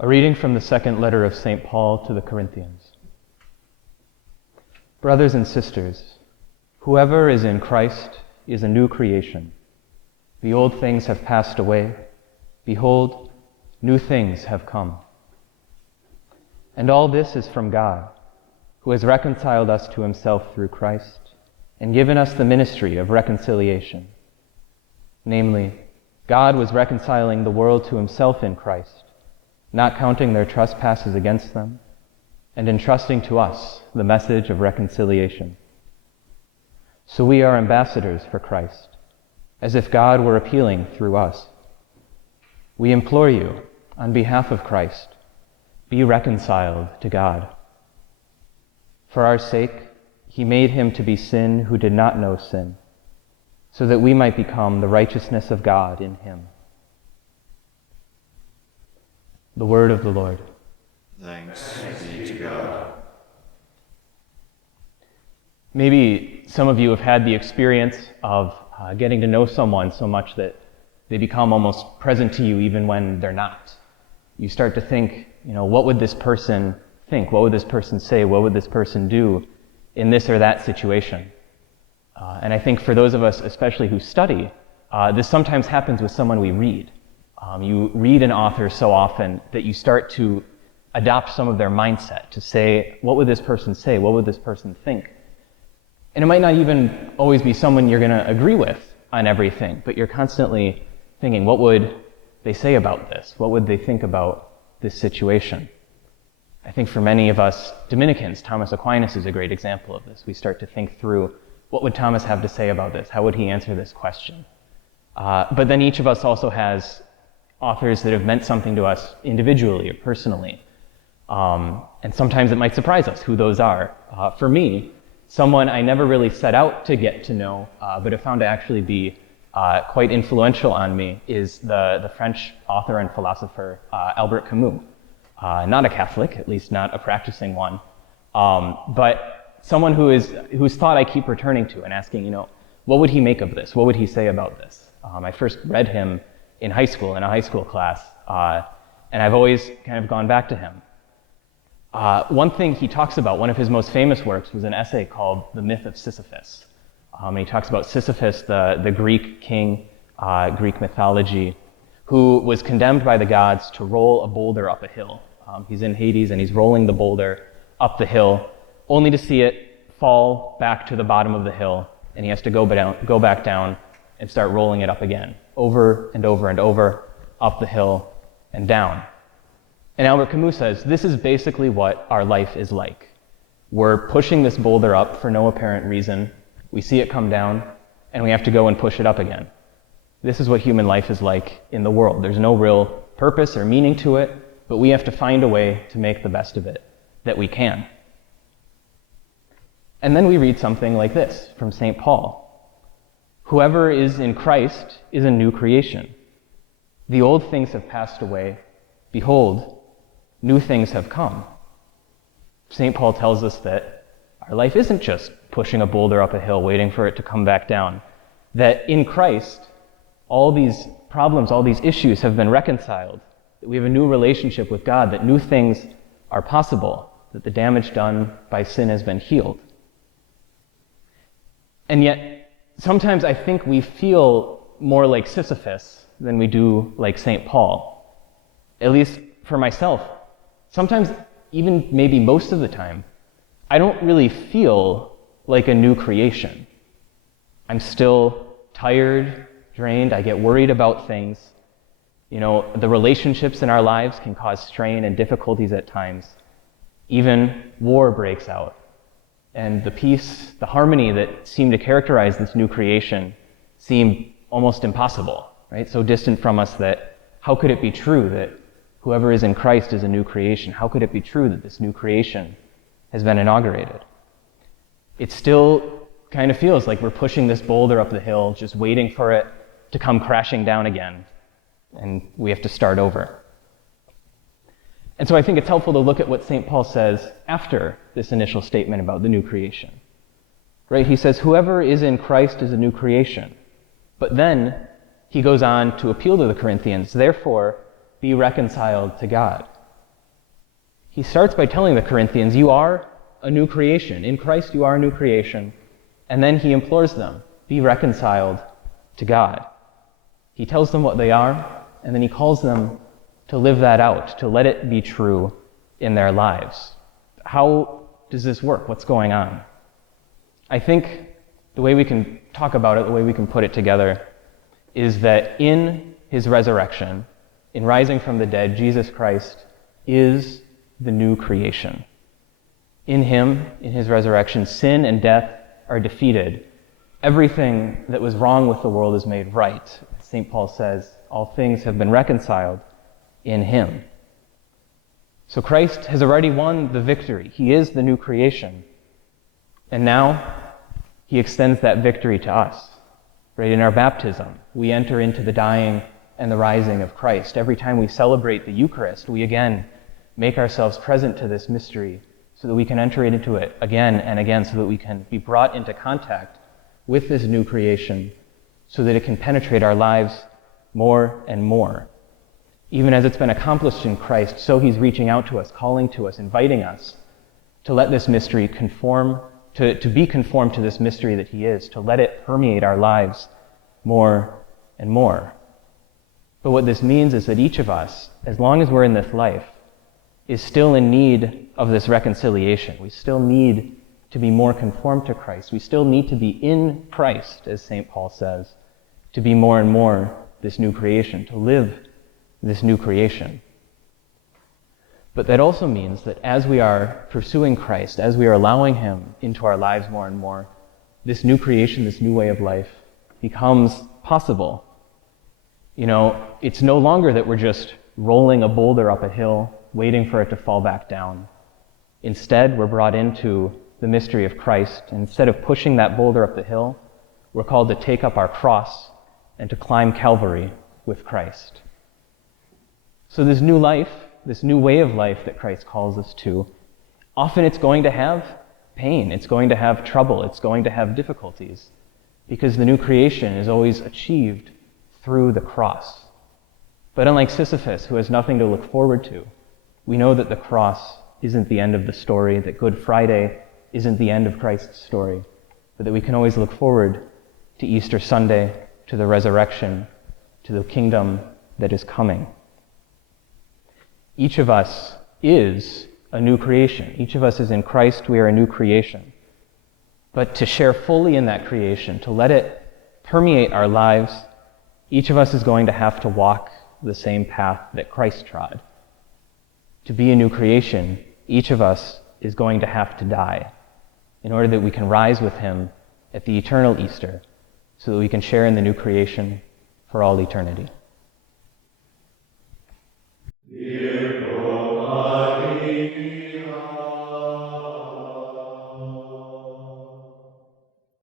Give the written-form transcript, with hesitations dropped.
A reading from the second letter of St. Paul to the Corinthians. Brothers and sisters, whoever is in Christ is a new creation. The old things have passed away. Behold, new things have come. And all this is from God, who has reconciled us to himself through Christ and given us the ministry of reconciliation. Namely, God was reconciling the world to himself in Christ, not counting their trespasses against them, and entrusting to us the message of reconciliation. So we are ambassadors for Christ, as if God were appealing through us. We implore you, on behalf of Christ, be reconciled to God. For our sake, he made him to be sin who did not know sin, so that we might become the righteousness of God in him. The word of the Lord. Thanks be to God. Maybe some of you have had the experience of getting to know someone so much that they become almost present to you even when they're not. You start to think, what would this person think? What would this person say? What would this person do in this or that situation? And I think for those of us, especially who study, this sometimes happens with someone we read. You read an author so often that you start to adopt some of their mindset, to say, what would this person say? What would this person think? And it might not even always be someone you're going to agree with on everything, but you're constantly thinking, what would they say about this? What would they think about this situation? I think for many of us Dominicans, Thomas Aquinas is a great example of this. We start to think through, what would Thomas have to say about this? How would he answer this question? But then each of us also has authors that have meant something to us individually or personally. And sometimes it might surprise us who those are. For me, someone I never really set out to get to know, but have found to actually be quite influential on me is the French author and philosopher Albert Camus. Not a Catholic, at least not a practicing one, but someone whose thought I keep returning to and asking, what would he make of this? What would he say about this? I first read him in high school, in a high school class, and I've always kind of gone back to him. One thing he talks about, one of his most famous works, was an essay called The Myth of Sisyphus. And he talks about Sisyphus, the Greek king, Greek mythology, who was condemned by the gods to roll a boulder up a hill. He's in Hades and he's rolling the boulder up the hill, only to see it fall back to the bottom of the hill, and he has to go back down and start rolling it up again, over and over and over, up the hill and down. And Albert Camus says, this is basically what our life is like. We're pushing this boulder up for no apparent reason. We see it come down, and we have to go and push it up again. This is what human life is like in the world. There's no real purpose or meaning to it, but we have to find a way to make the best of it that we can. And then we read something like this from St. Paul. Whoever is in Christ is a new creation. The old things have passed away. Behold, new things have come. St. Paul tells us that our life isn't just pushing a boulder up a hill, waiting for it to come back down. That in Christ, all these problems, all these issues have been reconciled. That we have a new relationship with God, that new things are possible, that the damage done by sin has been healed. And yet, sometimes I think we feel more like Sisyphus than we do like St. Paul. At least for myself. Sometimes, even maybe most of the time, I don't really feel like a new creation. I'm still tired, drained, I get worried about things. The relationships in our lives can cause strain and difficulties at times. Even war breaks out. And the peace, the harmony that seemed to characterize this new creation seem almost impossible, right? So distant from us that how could it be true that whoever is in Christ is a new creation? How could it be true that this new creation has been inaugurated? It still kind of feels like we're pushing this boulder up the hill, just waiting for it to come crashing down again, and we have to start over. And so I think it's helpful to look at what St. Paul says after this initial statement about the new creation. Right? He says, whoever is in Christ is a new creation. But then he goes on to appeal to the Corinthians, therefore, be reconciled to God. he starts by telling the Corinthians, you are a new creation. In Christ, you are a new creation. And then he implores them, be reconciled to God. He tells them what they are, and then he calls them to live that out, to let it be true in their lives. How does this work? What's going on? I think the way we can talk about it, the way we can put it together, is that in his resurrection, in rising from the dead, Jesus Christ is the new creation. In him, in his resurrection, sin and death are defeated. Everything that was wrong with the world is made right. St. Paul says, all things have been reconciled in him. So Christ has already won the victory. He is the new creation. And now he extends that victory to us. Right in our baptism, we enter into the dying and the rising of Christ. Every time we celebrate the Eucharist, we again make ourselves present to this mystery so that we can enter into it again and again, so that we can be brought into contact with this new creation, so that it can penetrate our lives more and more. Even as it's been accomplished in Christ, so he's reaching out to us, calling to us, inviting us to let this mystery conform, to be conformed to this mystery that he is, to let it permeate our lives more and more. But what this means is that each of us, as long as we're in this life, is still in need of this reconciliation. We still need to be more conformed to Christ. We still need to be in Christ, as St. Paul says, to be more and more this new creation, to live this new creation. But that also means that as we are pursuing Christ, as we are allowing him into our lives more and more, this new creation, this new way of life becomes possible. You know, it's no longer that we're just rolling a boulder up a hill, waiting for it to fall back down. Instead, we're brought into the mystery of Christ, and instead of pushing that boulder up the hill, we're called to take up our cross and to climb Calvary with Christ. So this new life, this new way of life that Christ calls us to, often it's going to have pain, it's going to have trouble, it's going to have difficulties, because the new creation is always achieved through the cross. But unlike Sisyphus, who has nothing to look forward to, we know that the cross isn't the end of the story, that Good Friday isn't the end of Christ's story, but that we can always look forward to Easter Sunday, to the resurrection, to the kingdom that is coming. Each of us is a new creation. Each of us is in Christ. We are a new creation. But to share fully in that creation, to let it permeate our lives, each of us is going to have to walk the same path that Christ trod. To be a new creation, each of us is going to have to die in order that we can rise with him at the eternal Easter, so that we can share in the new creation for all eternity. Dear